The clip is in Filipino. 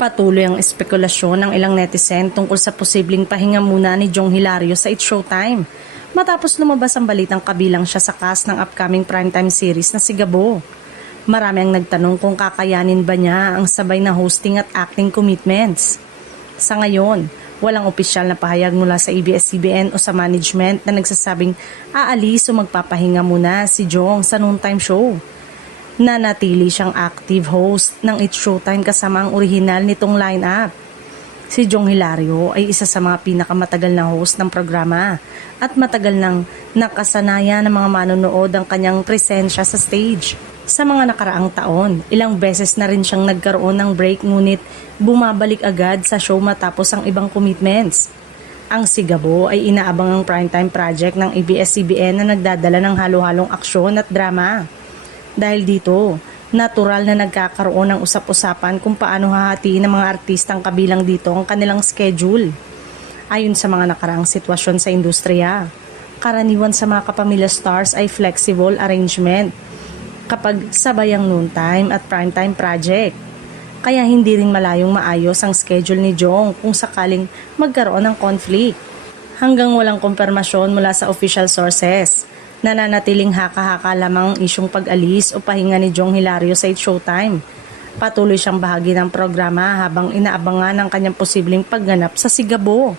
Patuloy ang espekulasyon ng ilang netizen tungkol sa posibleng pahinga muna ni Jong Hilario sa It's Showtime matapos lumabas ang balitang kabilang siya sa cast ng upcoming primetime series na si Gabo. Marami ang nagtanong kung kakayanin ba niya ang sabay na hosting at acting commitments. Sa ngayon, walang opisyal na pahayag mula sa ABS-CBN o sa management na nagsasabing aalis o magpapahinga muna si Jong sa noontime show. Nanatili siyang active host ng It's Showtime kasama ang orihinal nitong lineup. Si Jong Hilario ay isa sa mga pinakamatagal na host ng programa at matagal nang nakasanayan ng mga manonood ang kanyang presensya sa stage. Sa mga nakaraang taon, ilang beses na rin siyang nagkaroon ng break ngunit bumabalik agad sa show matapos ang ibang commitments. Ang si Gabo ay inaabangang primetime project ng ABS-CBN na nagdadala ng halo-halong aksyon at drama. Dahil dito, natural na nagkakaroon ng usap-usapan kung paano hahatiin ng mga artistang kabilang dito ang kanilang schedule. Ayon sa mga nakaraang sitwasyon sa industriya, karaniwan sa mga kapamilya stars ay flexible arrangement kapag sabay ang noontime at primetime project. Kaya hindi rin malayong maayos ang schedule ni Jong kung sakaling magkaroon ng conflict. Hanggang walang kumpirmasyon mula sa official sources, nananatiling haka-haka lamang ang isyong pag-alis o pahinga ni Jong Hilario sa It's Showtime. Patuloy siyang bahagi ng programa habang inaabangan ang kanyang posibleng pagganap sa si Gabo.